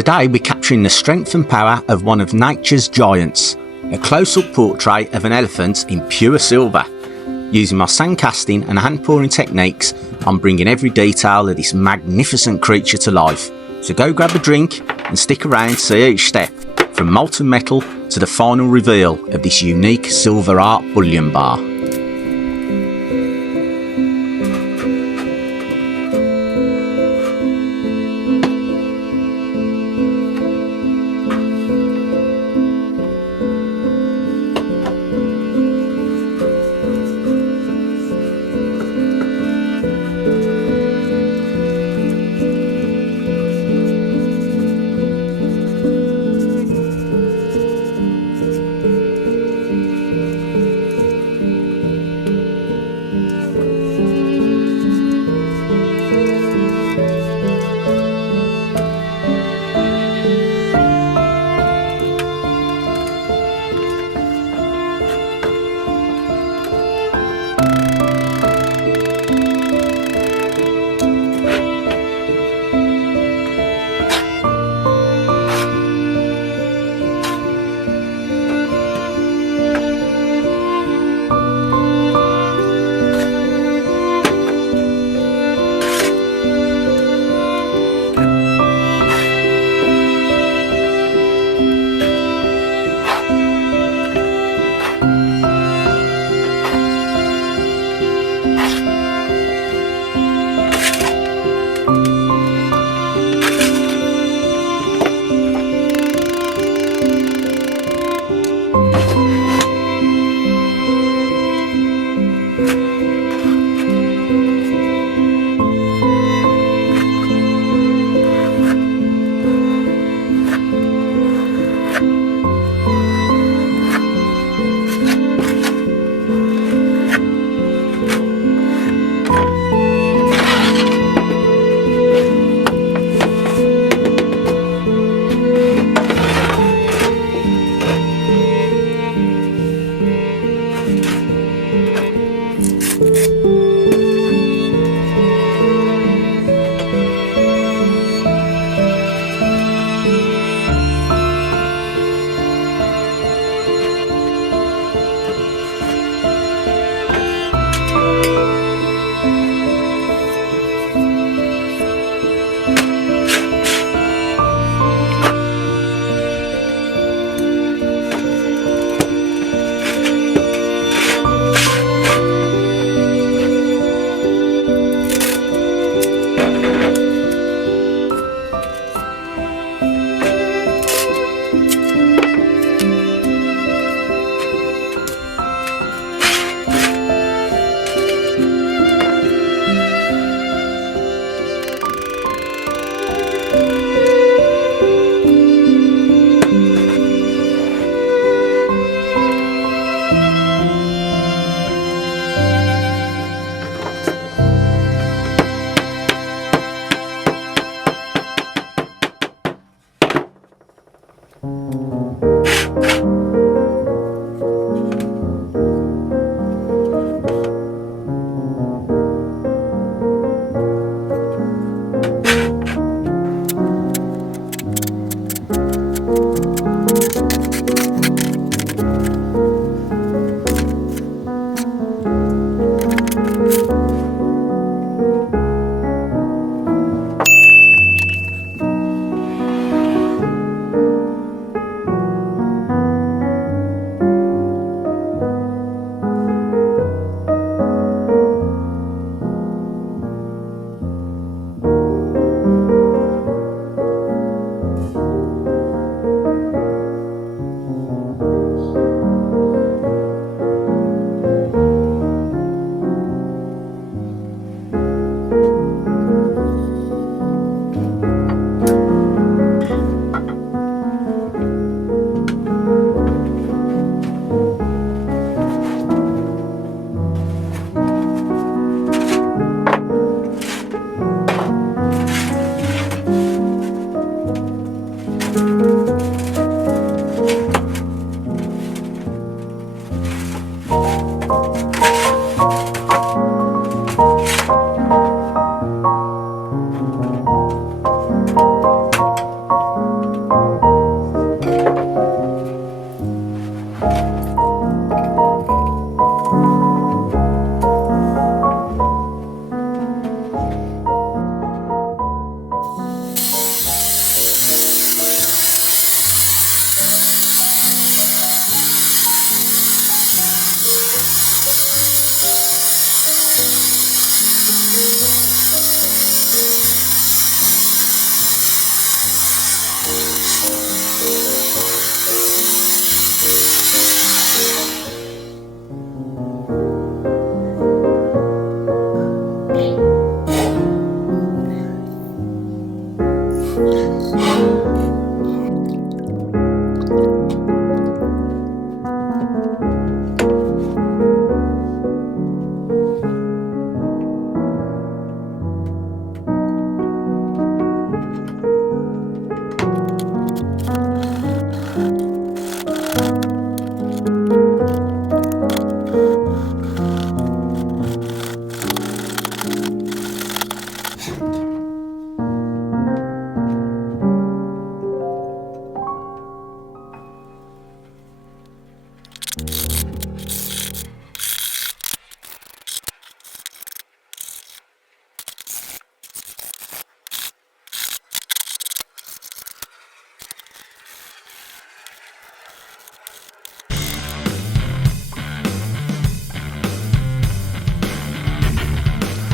Today we're capturing the strength and power of one of nature's giants, a close-up portrait of an elephant in pure silver. Using my sand casting and hand pouring techniques, I'm bringing every detail of this magnificent creature to life. So go grab a drink and stick around to see each step, from molten metal to the final reveal of this unique silver art bullion bar.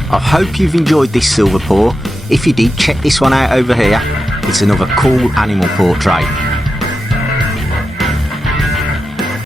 I hope you've enjoyed this silver pour. If you did, check this one out over here. It's another cool animal portrait.